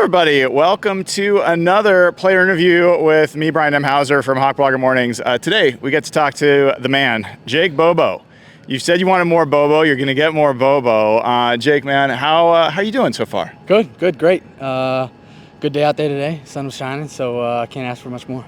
everybody. Welcome to another player interview with me, Brian M. Hauser from Hawk Blogger Mornings. Today, we get to talk to the man, Jake Bobo. You said you wanted more Bobo. You're going to get more Bobo. Jake, man, how you doing so far? Good, great. Good day out there today. Sun was shining, so I can't ask for much more.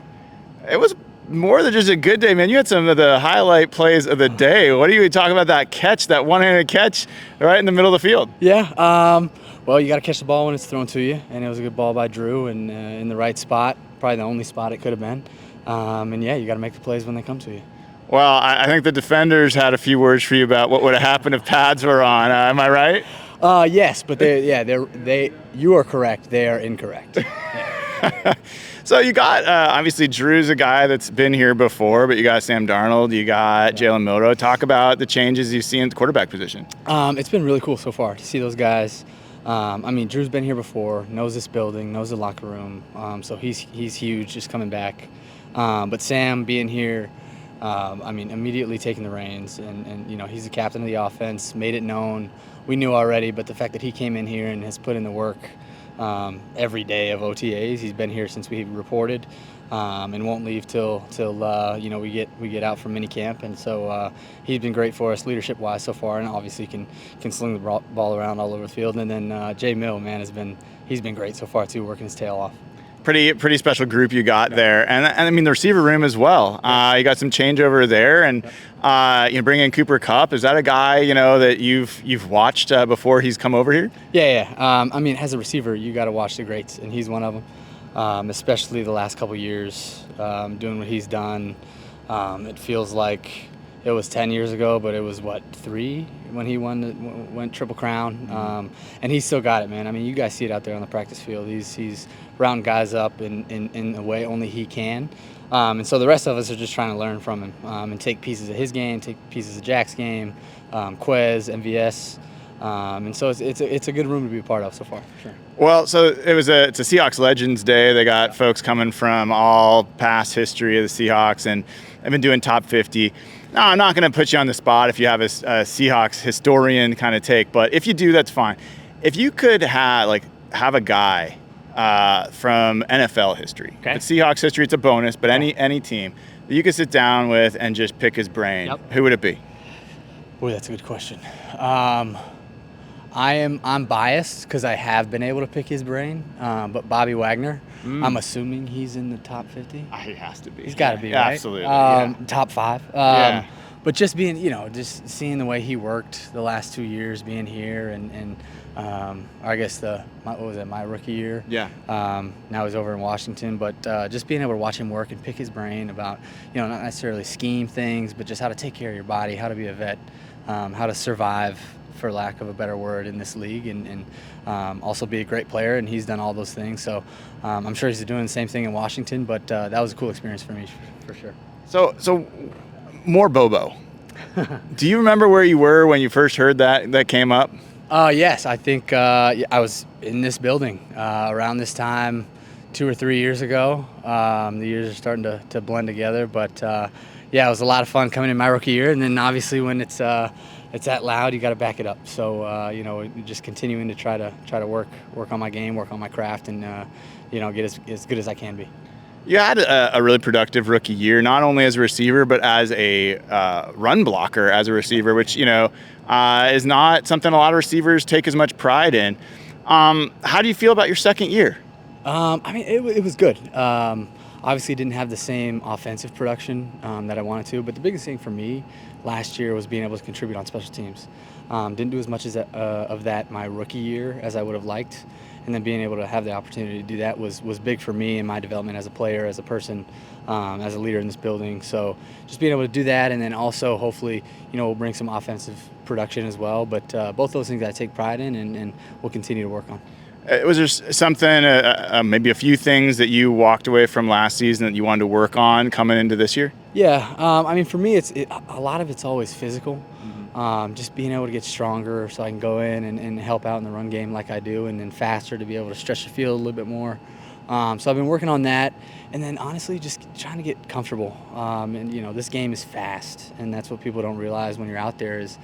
It was more than just a good day, man. You had some of the highlight plays of the day. What do you talk about that catch, that one-handed catch right in the middle of the field? Yeah, well, you got to catch the ball when it's thrown to you, and it was a good ball by Drew and in the right spot, probably the only spot it could have been. And yeah, you got to make the plays when they come to you. Well, I think the defenders had a few words for you about what would have happened if pads were on. Am I right? Yes, but you are correct. They are incorrect. Yeah. So you got, obviously, Drew's a guy that's been here before, but you got Sam Darnold, you got Jalen Milroe. Talk about the changes you've seen at the quarterback position. It's been really cool so far to see those guys. Drew's been here before, knows this building, knows the locker room, so he's huge just coming back. But Sam being here, immediately taking the reins, and he's the captain of the offense, made it known. We knew already, but the fact that he came in here and has put in the work every day of OTAs. He's been here since we reported, and won't leave till we get out from minicamp. And so he's been great for us leadership-wise so far, and obviously can sling the ball around all over the field. And then Jay Mill, man, he's been great so far too, working his tail off. Pretty special group you got there, and I mean the receiver room as well. You got some changeover there, and bring in Cooper Kupp. Is that a guy that you've watched before he's come over here? Yeah. As a receiver, you got to watch the greats, and he's one of them. Especially the last couple years, doing what he's done. It feels like it was 10 years ago, but it was 3 when he went Triple Crown, and he's still got it, man. You guys see it out there on the practice field. He's rounding guys up in a way only he can, and so the rest of us are just trying to learn from him and take pieces of his game, take pieces of Jack's game, Quez, MVS. And so it's a good room to be a part of so far, for sure. Well, so it's a Seahawks Legends Day. They got folks coming from all past history of the Seahawks, and they've been doing top 50. No, I'm not going to put you on the spot if you have a Seahawks historian kind of take, but if you do, that's fine. If you could have a guy from NFL history, okay. But Seahawks history, it's a bonus, but any team that you could sit down with and just pick his brain, Yep. Who would it be? Boy, that's a good question. I'm biased because I have been able to pick his brain, but Bobby Wagner, I'm assuming he's in the top 50. He has to be. He's got to be, right? Absolutely. Top 5. Yeah. But just being, just seeing the way he worked the last 2 years being here, and I guess my rookie year. Yeah. Now he's over in Washington, but just being able to watch him work and pick his brain about, not necessarily scheme things, but just how to take care of your body, how to be a vet, how to survive, for lack of a better word, in this league, and also be a great player, and he's done all those things. So I'm sure he's doing the same thing in Washington, but that was a cool experience for me, for sure. So more Bobo. Do you remember where you were when you first heard that came up? Yes, I think I was in this building around this time 2 or 3 years ago. The years are starting to blend together, but it was a lot of fun coming in my rookie year, and then obviously when it's that loud, you got to back it up. So just continuing to try to work on my game, work on my craft, and get as good as I can be. You had a really productive rookie year, not only as a receiver, but as a run blocker as a receiver, which, is not something a lot of receivers take as much pride in. How do you feel about your second year? It was good. Obviously didn't have the same offensive production that I wanted to, but the biggest thing for me last year was being able to contribute on special teams. Didn't do as much of that my rookie year as I would have liked. And then being able to have the opportunity to do that was big for me in my development as a player, as a person, as a leader in this building. So just being able to do that, and then also hopefully, we'll bring some offensive production as well. But both those things I take pride in, and we'll continue to work on. Was there something, maybe a few things that you walked away from last season that you wanted to work on coming into this year? Yeah, for me, a lot of it's always physical. Just being able to get stronger so I can go in and help out in the run game like I do, and then faster to be able to stretch the field a little bit more. So I've been working on that, and then honestly just trying to get comfortable. This game is fast, and that's what people don't realize when you're out there is,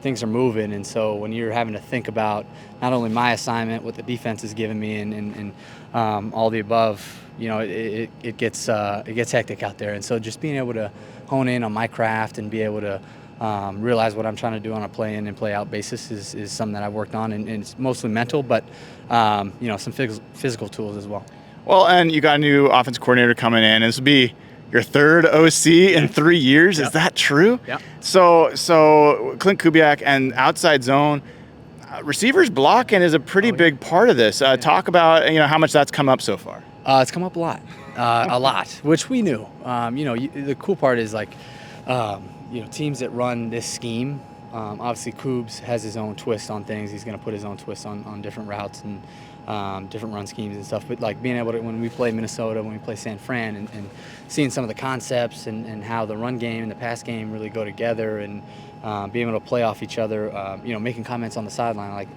things are moving. And so when you're having to think about not only my assignment, what the defense is giving me, and all the above, it gets hectic out there. And so just being able to hone in on my craft and be able to realize what I'm trying to do on a play in and play out basis is something that I've worked on, and it's mostly mental, but some physical tools as well. Well, and you got a new offensive coordinator coming in. This will be your third OC in 3 years. Yep. Is that true? Yeah. So Clint Kubiak and outside zone receivers blocking is a pretty big part of this. Talk about how much that's come up so far. It's come up a lot, which we knew. The cool part is teams that run this scheme. Obviously, Coobs has his own twist on things. He's going to put his own twist on different routes and different run schemes and stuff. But being able to, when we play Minnesota, when we play San Fran, and seeing some of the concepts and how the run game and the pass game really go together, and being able to play off each other, making comments on the sideline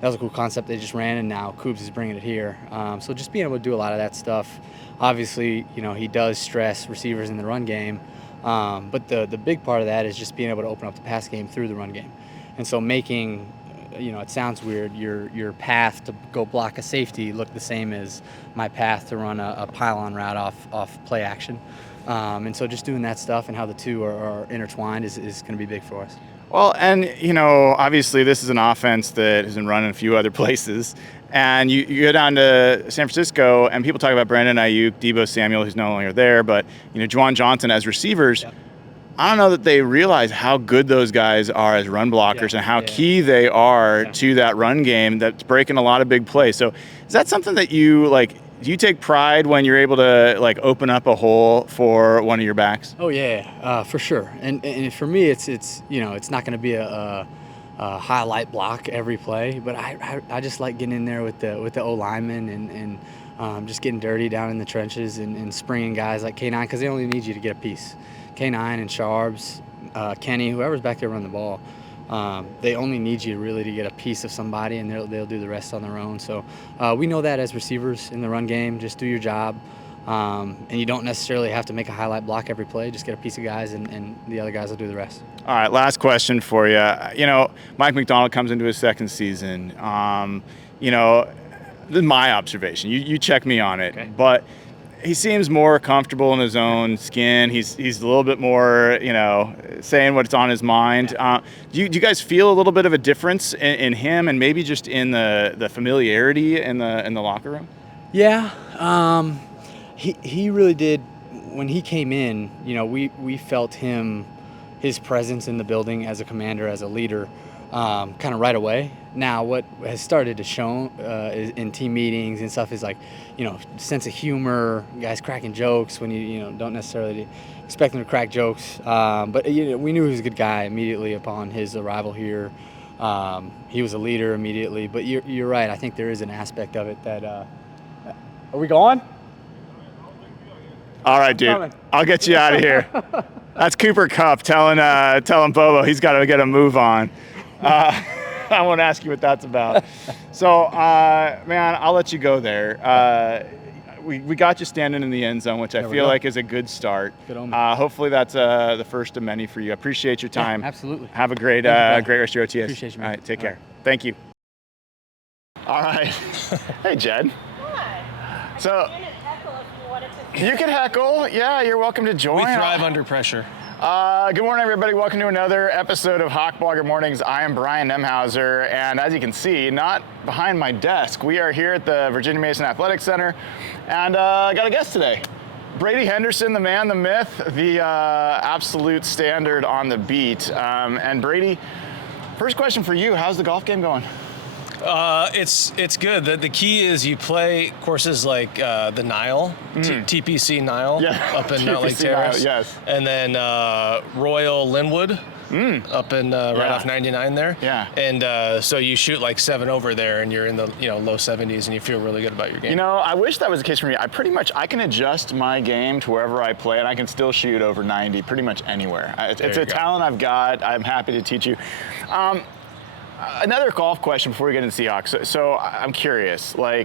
that was a cool concept they just ran, and now Coobs is bringing it here. So just being able to do a lot of that stuff. Obviously, he does stress receivers in the run game. But the big part of that is just being able to open up the pass game through the run game. And so making, it sounds weird, your path to go block a safety look the same as my path to run a pylon route off play action. And so just doing that stuff and how the two are intertwined is going to be big for us. Well, and, obviously this is an offense that has been run in a few other places. And you go down to San Francisco, and people talk about Brandon Ayuk, Deebo Samuel, who's no longer there, but, Juwan Johnson as receivers. Yep. I don't know that they realize how good those guys are as run blockers and how key they are to that run game that's breaking a lot of big plays. So is that something that you, do you take pride when you're able to, open up a hole for one of your backs? Oh, yeah, for sure. And for me, it's not going to be a highlight block every play, but I just like getting in there with the O linemen and just getting dirty down in the trenches and springing guys like K9, because they only need you to get a piece. K9 and Sharbs, Kenny, whoever's back there running the ball, they only need you really to get a piece of somebody, and they'll do the rest on their own. So we know that as receivers in the run game, just do your job. And you don't necessarily have to make a highlight block every play. Just get a piece of guys, and the other guys will do the rest. All right, last question for you. Mike McDonald comes into his second season. This is my observation. You check me on it. Okay. But he seems more comfortable in his own skin. He's a little bit more, saying what's on his mind. Do you guys feel a little bit of a difference in him, and maybe just in the familiarity in the locker room? Yeah. He really did. When he came in, we felt his presence in the building as a commander, as a leader, kind of right away. Now, what has started to show in team meetings and stuff is sense of humor, guys cracking jokes when you don't necessarily expect him to crack jokes. But we knew he was a good guy immediately upon his arrival here. He was a leader immediately. But you're right. I think there is an aspect of it that. Are we going? All right, dude. I'll get you out of here. That's Cooper Kupp telling Bobo he's got to get a move on. I won't ask you what that's about. So, man, I'll let you go there. We got you standing in the end zone, which I feel like is a good start. Good hopefully that's the first of many for you. I appreciate your time. Yeah, absolutely. Have a great rest of your OTS. Appreciate you, man. All right, take care. Thank you. All right. Hey, Jed. Hi. So you can heckle. Yeah, you're welcome to join. We thrive under pressure. Good morning, everybody. Welcome to another episode of Hawk Blogger Mornings. I am Brian Nemhauser, and as you can see, not behind my desk, we are here at the Virginia Mason Athletic Center, and I got a guest today. Brady Henderson, the man, the myth, the absolute standard on the beat. And Brady, first question for you, how's the golf game going? It's good. The key is you play courses like the Nile, TPC Nile, up in Mount Lake Terrace. Nile, yes. And then Royal Linwood, up in right off 99 there. Yeah. And so you shoot like 7 over there, and you're in the low 70s, and you feel really good about your game. I wish that was the case for me. I can adjust my game to wherever I play, and I can still shoot over 90 pretty much anywhere. It's a talent I've got. I'm happy to teach you. Another golf question before we get into Seahawks. So I'm curious, my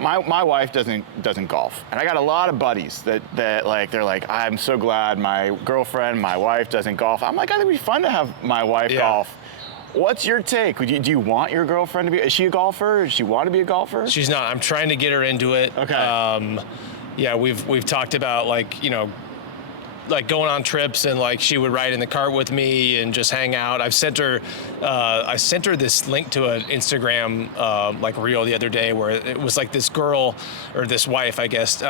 my wife doesn't golf, and I got a lot of buddies that like they're like, I'm so glad my girlfriend, my wife doesn't golf. I'm like, I think it'd be fun to have my wife golf. What's your take? Do you want your girlfriend to be? Is she a golfer? Does she want to be a golfer? She's not. I'm trying to get her into it. Okay. Yeah, we've talked about like like going on trips, and like she would ride in the cart with me and just hang out. I sent her this link to an Instagram like reel the other day where it was like this girl or this wife, I guess,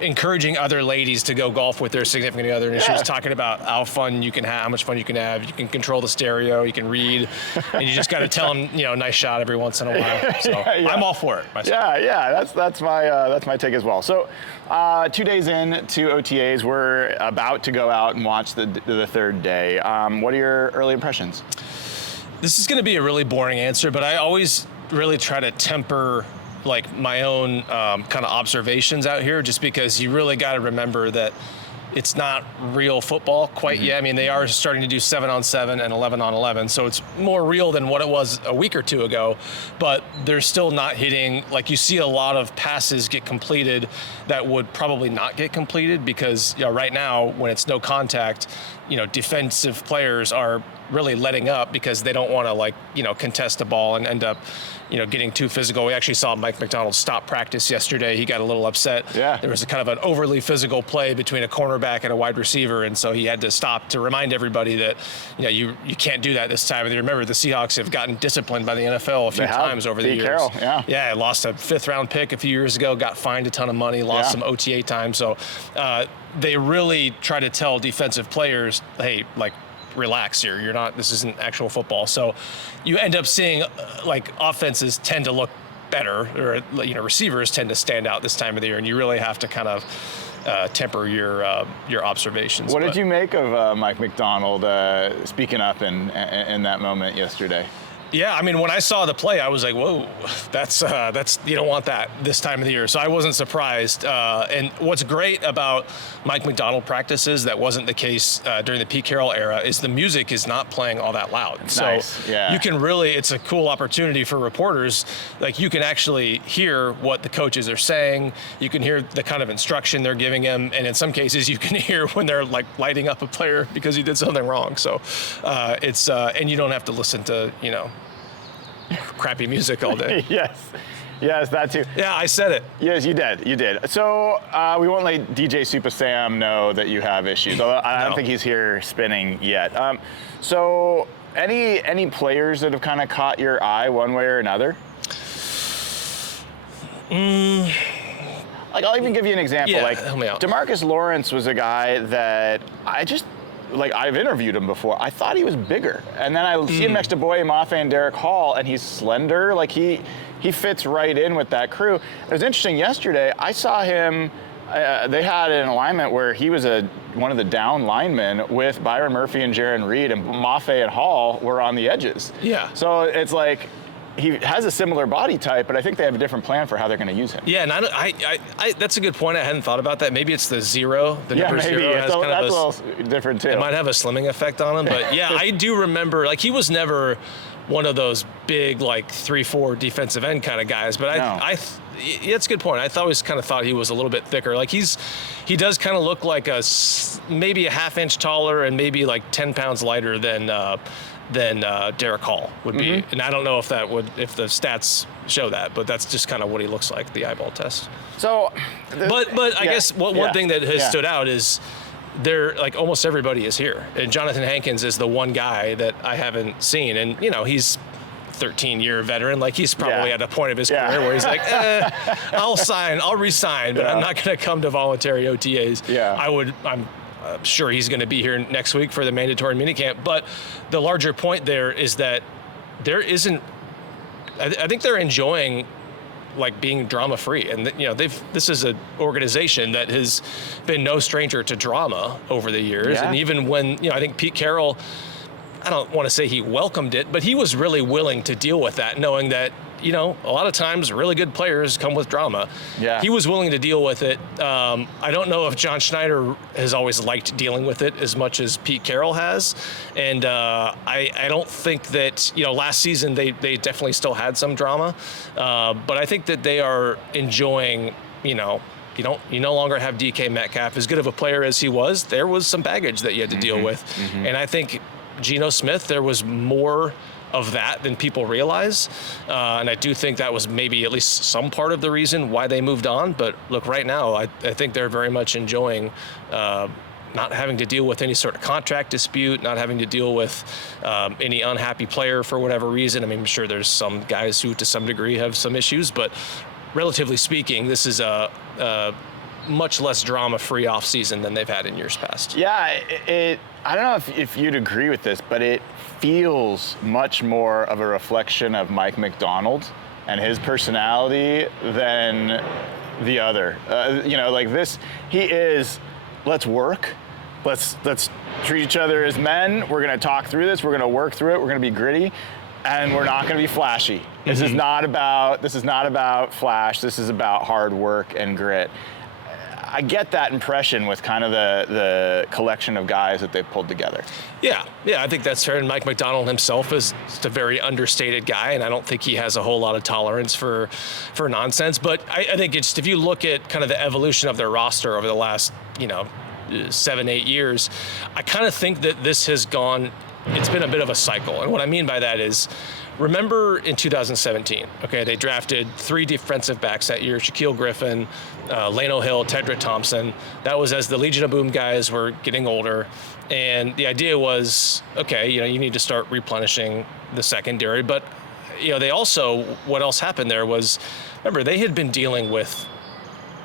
encouraging other ladies to go golf with their significant other, and she was talking about how much fun you can have. You can control the stereo, you can read, and you just got to tell them, nice shot every once in a while. So I'm all for it myself. That's my take as well. So 2 days in to OTAs, we're about to go out and watch the third day. What are your early impressions? This is going to be a really boring answer, but I always really try to temper like my own kind of observations out here, just because you really got to remember that it's not real football quite yet. I mean, they are starting to do 7-on-7 and 11-on-11, so it's more real than what it was a week or two ago, but they're still not hitting. Like, you see a lot of passes get completed that would probably not get completed because right now, when it's no contact, defensive players are really letting up because they don't want to contest the ball and end up getting too physical. We actually saw Mike McDonald stop practice yesterday. He got a little upset. Yeah. There was a kind of an overly physical play between a cornerback and a wide receiver, and so he had to stop to remind everybody that you can't do that this time. And remember, the Seahawks have gotten disciplined by the NFL a few times over the years. Carroll, yeah, lost a 5th-round pick a few years ago, got fined a ton of money, lost some OTA time. So they really try to tell defensive players, hey, relax here. This isn't actual football. So you end up seeing offenses tend to look better, or receivers tend to stand out this time of the year, and you really have to kind of temper your observations. What did you make of Mike McDonald speaking up in that moment yesterday? Yeah, I mean, when I saw the play, I was like, whoa, that's you don't want that this time of the year. So I wasn't surprised. And what's great about Mike McDonald practices that wasn't the case during the Pete Carroll era is the music is not playing all that loud. It's so nice. Yeah. You can really, it's a cool opportunity for reporters. Like, you can actually hear what the coaches are saying. You can hear the kind of instruction they're giving him. And in some cases, you can hear when they're lighting up a player because he did something wrong. So it's, and you don't have to listen to, crappy music all day. Yes, that too. Yeah, I said it. Yes, you did. So we won't let DJ Super Sam know that you have issues. Although I don't think he's here spinning yet. So any players that have kind of caught your eye one way or another? I'll even give you an example. Yeah, help me out. DeMarcus Lawrence was a guy that I've interviewed him before. I thought he was bigger. And then I see him next to Boye Mafe and Derek Hall, and he's slender. He fits right in with that crew. It was interesting yesterday. I saw him, they had an alignment where he was one of the down linemen with Byron Murphy and Jaron Reed, and Mafe and Hall were on the edges. Yeah. So it's like, he has a similar body type, but I think they have a different plan for how they're going to use him. Yeah, and I that's a good point. I hadn't thought about that. Maybe it's the zero. The number maybe. Zero has kind that's of a little different too. It might have a slimming effect on him, but yeah, I do remember. He was never one of those big 3-4 defensive end kind of guys. But it's a good point. I always kind of thought he was a little bit thicker. He does kind of look like maybe a half inch taller and maybe 10 pounds lighter than Derek Hall would be. And I don't know if the stats show that, but that's just kind of what he looks like, the eyeball test. So, but I guess one thing that has stood out is almost everybody is here. And Jonathan Hankins is the one guy that I haven't seen. And, he's 13-year veteran. He's probably at a point of his career where he's I'll resign, but I'm not going to come to voluntary OTAs. Yeah. I'm sure he's going to be here next week for the mandatory minicamp. But the larger point there is that there isn't. I think they're enjoying being drama free, and this is an organization that has been no stranger to drama over the years. And even when I think Pete Carroll I don't want to say he welcomed it, but he was really willing to deal with that, knowing that, a lot of times really good players come with drama. Yeah. He was willing to deal with it. I don't know if John Schneider has always liked dealing with it as much as Pete Carroll has. And I don't think that, last season they definitely still had some drama. But I think that they are enjoying, you no longer have DK Metcalf. As good of a player as he was, there was some baggage that you had to deal with. And I think Geno Smith, there was more of that than people realize. And I do think that was maybe at least some part of the reason why they moved on. But look, right now, I think they're very much enjoying not having to deal with any sort of contract dispute, not having to deal with any unhappy player for whatever reason. I mean, I'm sure there's some guys who to some degree have some issues, but relatively speaking, this is a much less drama-free offseason than they've had in years past. Yeah, I don't know if you'd agree with this, but it feels much more of a reflection of Mike Macdonald and his personality than the other. Like this, he is, let's work, let's treat each other as men, we're gonna talk through this, we're gonna work through it, we're gonna be gritty, and we're not gonna be flashy. This is not about flash, this is about hard work and grit. I get that impression with kind of the collection of guys that they've pulled together. Yeah, I think that's fair. And Mike Macdonald himself is just a very understated guy, and I don't think he has a whole lot of tolerance for nonsense. But I think it's, if you look at kind of the evolution of their roster over the last 7-8 years, I kind of think that this has gone. It's been a bit of a cycle, and what I mean by that is, remember in 2017, they drafted 3 defensive backs that year: Shaquille Griffin, Lano Hill, Tedrick Thompson. That was as the Legion of Boom guys were getting older. And the idea was, you need to start replenishing the secondary. But, they also, what else happened there was, remember, they had been dealing with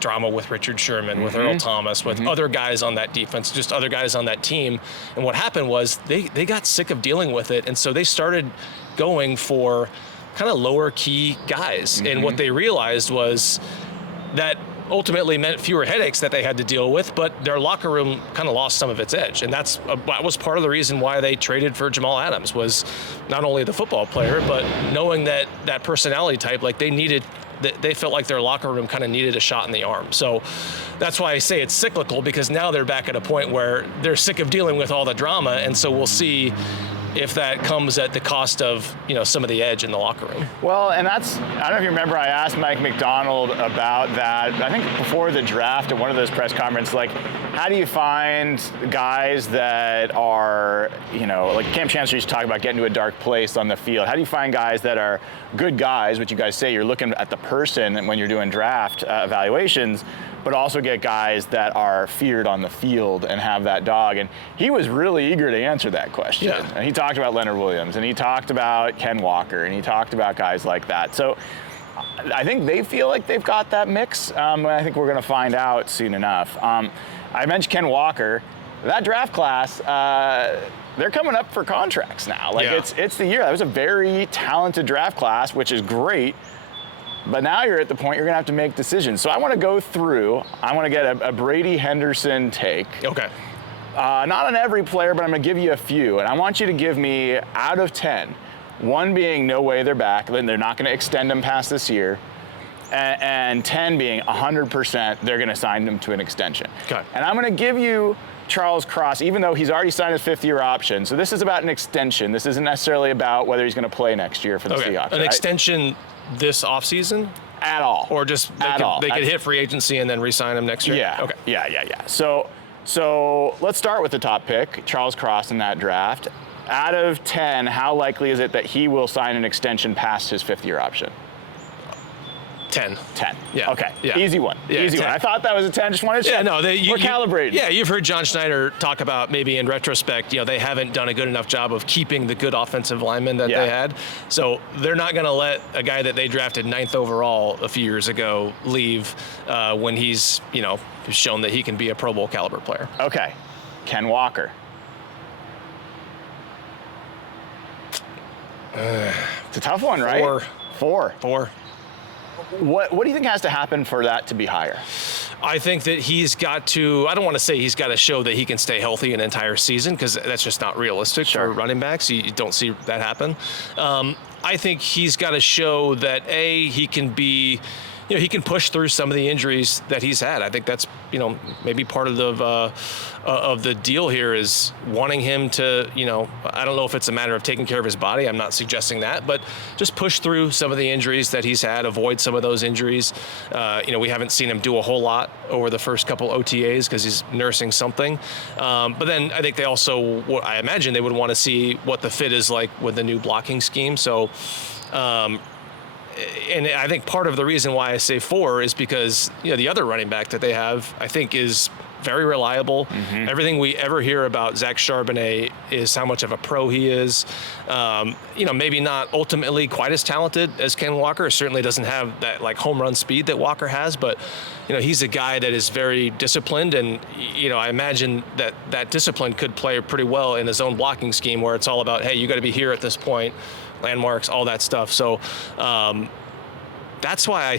drama with Richard Sherman, with Earl Thomas, with other guys on that defense, just other guys on that team. And what happened was they got sick of dealing with it. And so they started going for kind of lower key guys. And what they realized was that ultimately meant fewer headaches that they had to deal with, but their locker room kind of lost some of its edge. And that was part of the reason why they traded for Jamal Adams, was not only the football player, but knowing that personality type, like they felt like their locker room kind of needed a shot in the arm. So that's why I say it's cyclical, because now they're back at a point where they're sick of dealing with all the drama. And so we'll see if that comes at the cost of, some of the edge in the locker room. Well, and I don't know if you remember, I asked Mike Macdonald about that, I think before the draft at one of those press conferences, like, how do you find guys that are, like Cam Chancellor used to talk about getting to a dark place on the field. How do you find guys that are good guys, which you guys say you're looking at the person when you're doing draft evaluations, but also get guys that are feared on the field and have that dog? And he was really eager to answer that question. Yeah. And he talked about Leonard Williams, and he talked about Ken Walker, and he talked about guys like that. So I think they feel like they've got that mix. I think we're going to find out soon enough. I mentioned Ken Walker. That draft class, they're coming up for contracts now. It's the year. That was a very talented draft class, which is great. But now you're at the point you're going to have to make decisions. So I want to go through. I want to get a Brady Henderson take. Okay. Not on every player, but I'm going to give you a few. And I want you to give me, out of 10, 1 being no way they're back, then they're not going to extend them past this year, and 10 being 100% they're going to sign them to an extension. Okay. And I'm going to give you Charles Cross, even though he's already signed his 5th-year option. So this is about an extension. This isn't necessarily about whether he's going to play next year for the Seahawks. An extension this offseason? At all. Or just they could hit free agency and then re-sign him next year? Yeah. Okay. Yeah. So let's start with the top pick, Charles Cross, in that draft. Out of 10, how likely is it that he will sign an extension past his 5th-year option? 10. 10. Yeah. Okay. Yeah. Easy one. Yeah, Easy 10. one. I thought that was a 10. Just wanted to check. We're calibrated. Yeah, you've heard John Schneider talk about, maybe in retrospect, they haven't done a good enough job of keeping the good offensive linemen that they had. So they're not going to let a guy that they drafted 9th overall a few years ago leave when he's, shown that he can be a Pro Bowl caliber player. Okay. Ken Walker. It's a tough one, right? 4. Four. What do you think has to happen for that to be higher? I think that he's got to, I don't want to say he's got to show that he can stay healthy an entire season, because that's just not realistic for running backs. You don't see that happen. I think he's got to show that, he can be, he can push through some of the injuries that he's had. I think that's, maybe part of the deal here is wanting him to, I don't know if it's a matter of taking care of his body. I'm not suggesting that, but just push through some of the injuries that he's had, avoid some of those injuries. We haven't seen him do a whole lot over the first couple OTAs because he's nursing something. But then I think they also, I imagine they would want to see what the fit is like with the new blocking scheme. So, and I think part of the reason why I say 4 is because, the other running back that they have, I think, is very reliable. Mm-hmm. Everything we ever hear about Zach Charbonnet is how much of a pro he is. Maybe not ultimately quite as talented as Ken Walker. Certainly doesn't have that home run speed that Walker has, but he's a guy that is very disciplined, and I imagine that discipline could play pretty well in his own blocking scheme, where it's all about, hey, you got to be here at this point, landmarks, all that stuff. So that's why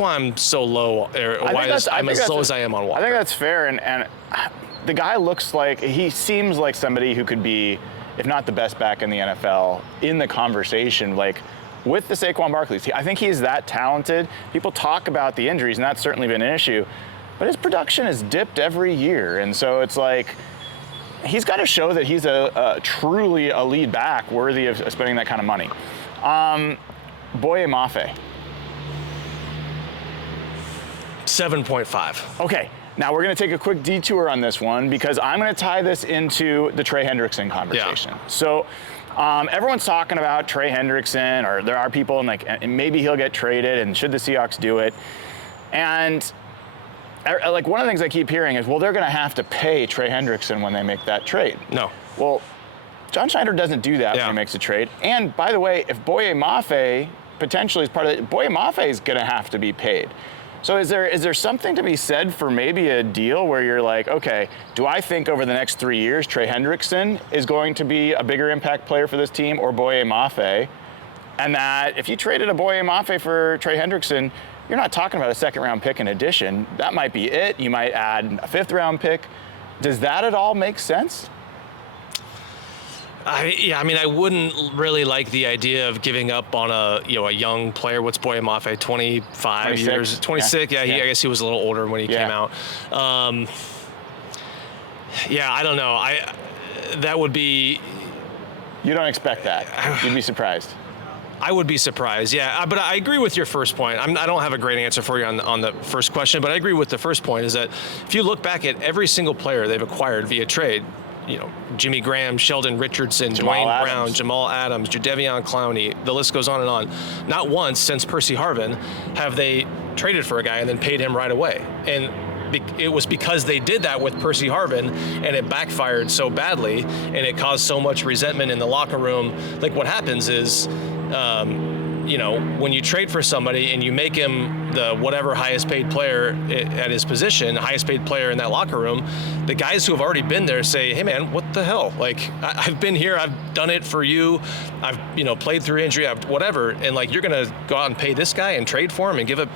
I'm so low, or why I'm as low as I am on Walker. I think that's fair, and the guy he seems like somebody who could be, if not the best back in the NFL, in the conversation, with the Saquon Barkleys. I think he's that talented. People talk about the injuries, and that's certainly been an issue, but his production has dipped every year, and so it's he's got to show that he's a truly a lead back worthy of spending that kind of money. Boye Mafe. 7.5. Okay, now we're going to take a quick detour on this one, because I'm going to tie this into the Trey Hendrickson conversation. Yeah. So everyone's talking about Trey Hendrickson, or there are people and maybe he'll get traded, and should the Seahawks do it? And one of the things I keep hearing is, well, they're going to have to pay Trey Hendrickson when they make that trade. No. Well, John Schneider doesn't do that when he makes a trade. And by the way, if Boye Mafe potentially is part of it, Boye Mafe is going to have to be paid. So is there something to be said for maybe a deal where you're okay, do I think over the next 3 years Trey Hendrickson is going to be a bigger impact player for this team, or Boye Mafe? And that if you traded a Boye Mafe for Trey Hendrickson, you're not talking about a second-round pick in addition. That might be it. You might add a fifth-round pick. Does that at all make sense? I wouldn't really like the idea of giving up on a young player. What's Boye Mafe, 25 26? Years? 26, yeah. I guess he was a little older when he came out. I don't know. That would be... You don't expect that? You'd be surprised? I would be surprised, yeah. But I agree with your first point. I don't have a great answer for you on the first question, but I agree with the first point, is that if you look back at every single player they've acquired via trade, Jimmy Graham, Sheldon Richardson, Dwayne Brown, Jamal Adams, Jadeveon Clowney, the list goes on and on. Not once since Percy Harvin have they traded for a guy and then paid him right away. And it was because they did that with Percy Harvin, and it backfired so badly, and it caused so much resentment in the locker room. What happens is, when you trade for somebody and you make him the whatever highest paid player at his position, highest paid player in that locker room, the guys who have already been there say, hey man, what the hell? I've been here, I've done it for you, I've played through injury, I've whatever, and you're gonna go out and pay this guy and trade for him and give it,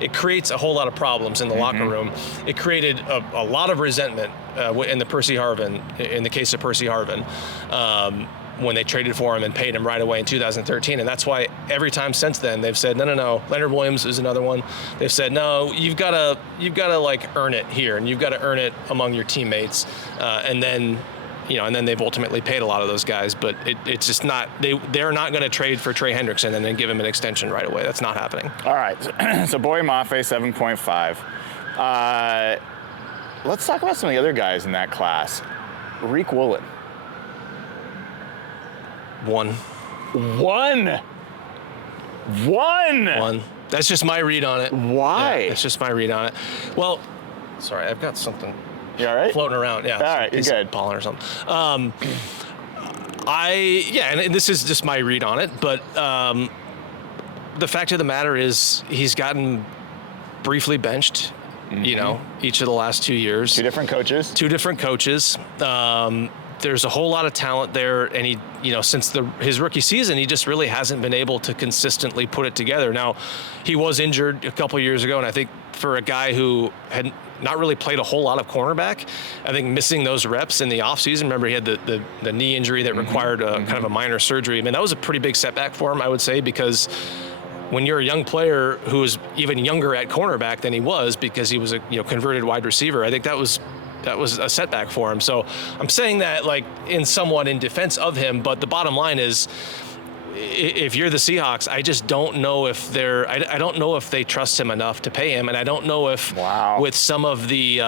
it creates a whole lot of problems in the locker room. It created a lot of resentment in the case of Percy Harvin. When they traded for him and paid him right away in 2013. And that's why every time since then they've said, no. Leonard Williams is another one. They've said, no, you've got to earn it here, and you've got to earn it among your teammates. And then they've ultimately paid a lot of those guys, but it's just not, they're not going to trade for Trey Hendrickson and then give him an extension right away. That's not happening. All right. So Boye Mafe, 7.5. Let's talk about some of the other guys in that class. Riq Woolen. 1. That's just my read on it. Why? Yeah, that's just my read on it. Well, sorry, I've got something. You all right? Floating around. Yeah. All right, you're good. Pollen or something. And this is just my read on it, but the fact of the matter is he's gotten briefly benched, each of the last 2 years. Two different coaches. there's a whole lot of talent there, and he, since his rookie season, he just really hasn't been able to consistently put it together. Now, he was injured a couple years ago, and I think for a guy who had not really played a whole lot of cornerback, I think missing those reps in the offseason, remember he had the knee injury that required kind of a minor surgery. I mean, that was a pretty big setback for him, I would say, because when you're a young player who is even younger at cornerback than he was, because he was a converted wide receiver, I think that was a setback for him. So I'm saying that like somewhat in defense of him, but the bottom line is, if you're the Seahawks, I just don't know if I don't know if they trust him enough to pay him, and I don't know if with some of the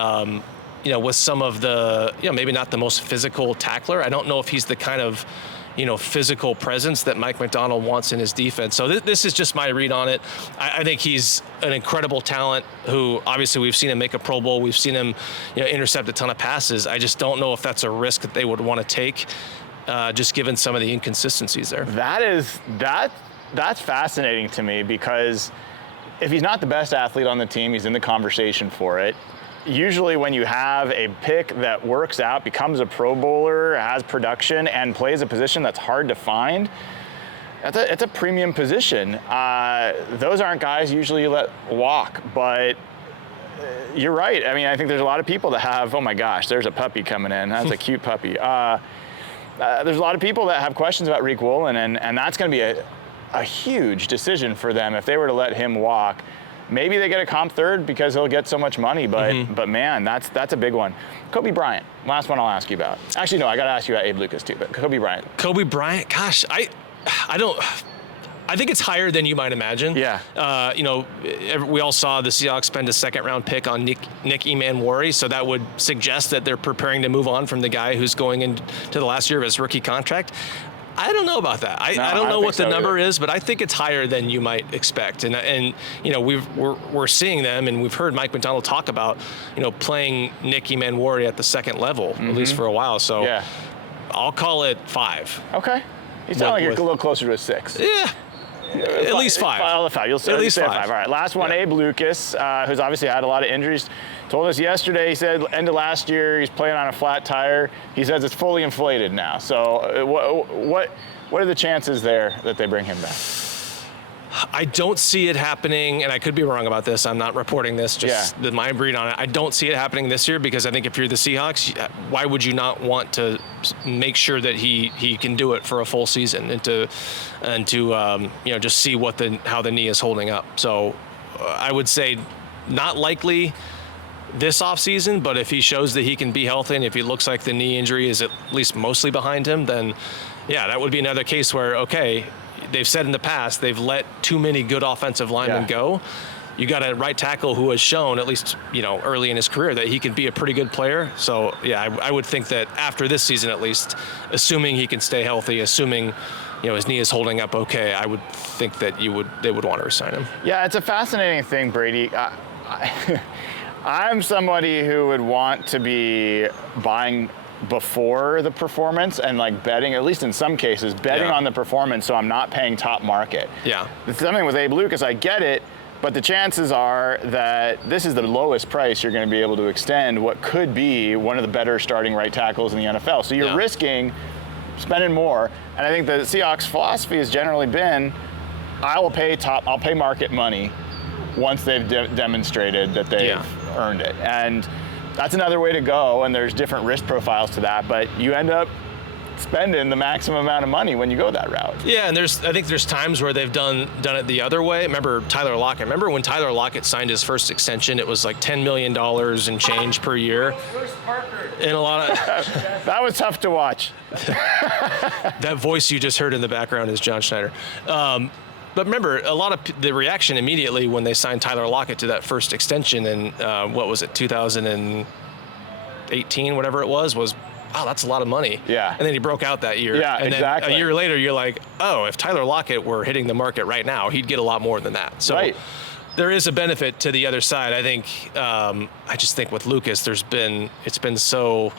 maybe not the most physical tackler, I don't know if he's the kind of physical presence that Mike Macdonald wants in his defense. So this is just my read on it. I think he's an incredible talent who obviously we've seen him make a Pro Bowl. We've seen him intercept a ton of passes. I just don't know if that's a risk that they would want to take, just given some of the inconsistencies there. That's fascinating to me, because if he's not the best athlete on the team, he's in the conversation for it. Usually when you have a pick that works out, becomes a Pro Bowler, has production, and plays a position that's hard to find, it's a premium position. Those aren't guys usually you let walk, but you're right. I mean, I think there's a lot of people that have, oh my gosh, there's a puppy coming in. That's a cute puppy. There's a lot of people that have questions about Riq Woolen, and that's going to be a huge decision for them if they were to let him walk. Maybe they get a comp third because he'll get so much money, but man, that's a big one. Coby Bryant, last one I'll ask you about. Actually, no, I got to ask you about Abe Lucas too, but Coby Bryant. Coby Bryant, gosh, I think it's higher than you might imagine. Yeah. We all saw the Seahawks spend a second-round pick on Nick Emanwari, so that would suggest that they're preparing to move on from the guy who's going into the last year of his rookie contract. I don't know about that. I don't know what the number is, but I think it's higher than you might expect. And we're seeing them, and we've heard Mike Macdonald talk about playing Nick Emanwari at the second level, at least for a while. So I'll call it 5. Okay. You sound like you're a little closer to a 6. Yeah. At least 5. You'll say at least 5. All right. Last one, Abe Lucas, who's obviously had a lot of injuries, told us yesterday. He said end of last year he's playing on a flat tire. He says it's fully inflated now. So what are the chances there that they bring him back? I don't see it happening, and I could be wrong about this. I'm not reporting this, just my read on it. I don't see it happening this year, because I think if you're the Seahawks, why would you not want to make sure that he can do it for a full season and to just see how the knee is holding up. So I would say not likely this offseason, but if he shows that he can be healthy and if he looks like the knee injury is at least mostly behind him, then that would be another case where, okay, they've said in the past they've let too many good offensive linemen go. You got a right tackle who has shown, at least early in his career, that he can be a pretty good player. So I would think that after this season, at least, assuming he can stay healthy, assuming his knee is holding up okay, I would think that they would want to resign him. Yeah, it's a fascinating thing, Brady. I'm somebody who would want to be buying before the performance and like betting, at least in some cases, betting on the performance, so I'm not paying top market. Yeah. Something with Abe Lucas, I get it, but the chances are that this is the lowest price you're going to be able to extend what could be one of the better starting right tackles in the NFL. So you're risking spending more, and I think the Seahawks' philosophy has generally been, I'll pay market money once they've demonstrated that they've earned it. And that's another way to go, and there's different risk profiles to that, but you end up spending the maximum amount of money when you go that route. Yeah, and I think there's times where they've done it the other way. Remember Tyler Lockett? Remember when Tyler Lockett signed his first extension? It was like $10 million and change per year. And a lot of that was tough to watch. That voice you just heard in the background is John Schneider. But remember, a lot of the reaction immediately when they signed Tyler Lockett to that first extension in, 2018, whatever it was, wow, that's a lot of money. Yeah. And then he broke out that year. Yeah, and exactly. Then a year later, you're like, oh, if Tyler Lockett were hitting the market right now, he'd get a lot more than that. So there is a benefit to the other side. I think, I just think with Lucas, it's been so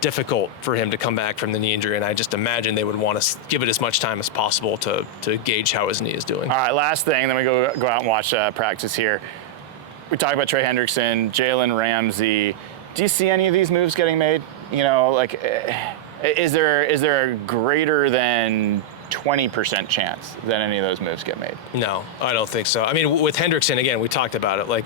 difficult for him to come back from the knee injury, and I just imagine they would want to give it as much time as possible to gauge how his knee is doing. All right, last thing, then we go out and watch practice here. We talked about Trey Hendrickson, Jalen Ramsey. Do you see any of these moves getting made? Is there a greater than 20% chance that any of those moves get made? No, I don't think so. I mean, with Hendrickson, again, we talked about it. Like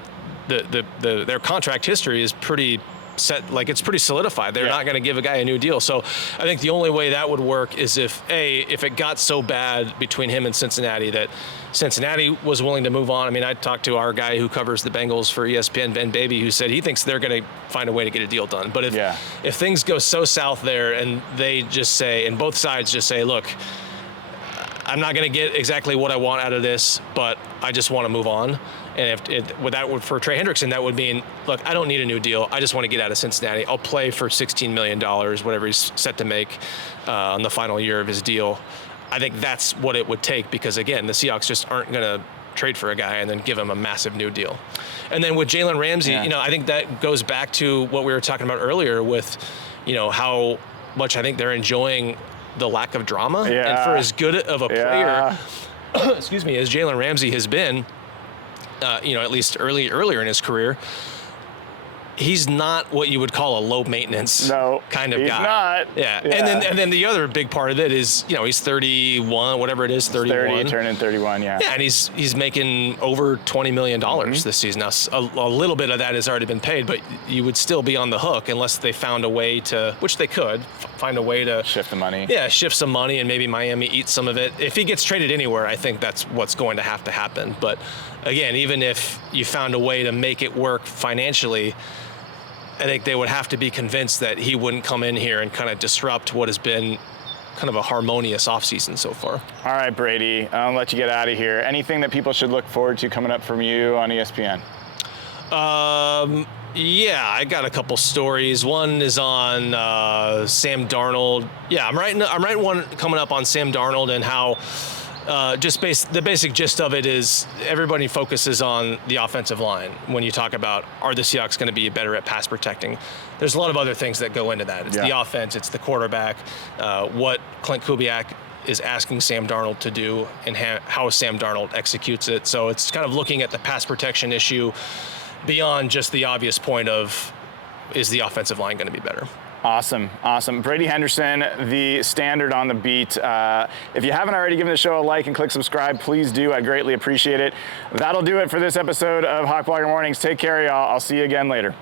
their contract history is pretty set, like it's pretty solidified. They're not going to give a guy a new deal. So I think the only way that would work is if it got so bad between him and Cincinnati that Cincinnati was willing to move on. I mean, I talked to our guy who covers the Bengals for ESPN, Ben Baby, who said he thinks they're going to find a way to get a deal done. But if things go so south there and they just say, and both sides just say, look, I'm not going to get exactly what I want out of this, but I just want to move on. And for Trey Hendrickson, that would mean, look, I don't need a new deal. I just want to get out of Cincinnati. I'll play for $16 million, whatever he's set to make on the final year of his deal. I think that's what it would take because, again, the Seahawks just aren't going to trade for a guy and then give him a massive new deal. And then with Jalen Ramsey, I think that goes back to what we were talking about earlier with, how much I think they're enjoying the lack of drama. And for as good of a player, excuse me, as Jalen Ramsey has been, at least earlier in his career, he's not what you would call a low maintenance kind of guy. He's not. Yeah. And then the other big part of it is, he's 31, whatever it is, 31. 30, turning 31, yeah. Yeah, and he's making over $20 million this season. Now, a little bit of that has already been paid, but you would still be on the hook unless they found a way to, which they could, find a way to shift the money. Yeah, shift some money and maybe Miami eats some of it. If he gets traded anywhere, I think that's what's going to have to happen. But again, even if you found a way to make it work financially, I think they would have to be convinced that he wouldn't come in here and kind of disrupt what has been kind of a harmonious offseason so far. All right, Brady, I'll let you get out of here. Anything that people should look forward to coming up from you on ESPN? Yeah, I got a couple stories. One is on Sam Darnold. Yeah, I'm writing one coming up on Sam Darnold and how the basic gist of it is everybody focuses on the offensive line when you talk about are the Seahawks going to be better at pass protecting. There's a lot of other things that go into that. It's the offense, it's the quarterback, what Clint Kubiak is asking Sam Darnold to do and how Sam Darnold executes it. So it's kind of looking at the pass protection issue beyond just the obvious point of is the offensive line going to be better. Awesome. Brady Henderson, the standard on the beat. If you haven't already given the show a like and click subscribe, please do. I greatly appreciate it. That'll do it for this episode of Hawk Blogger Mornings. Take care, y'all. I'll see you again later.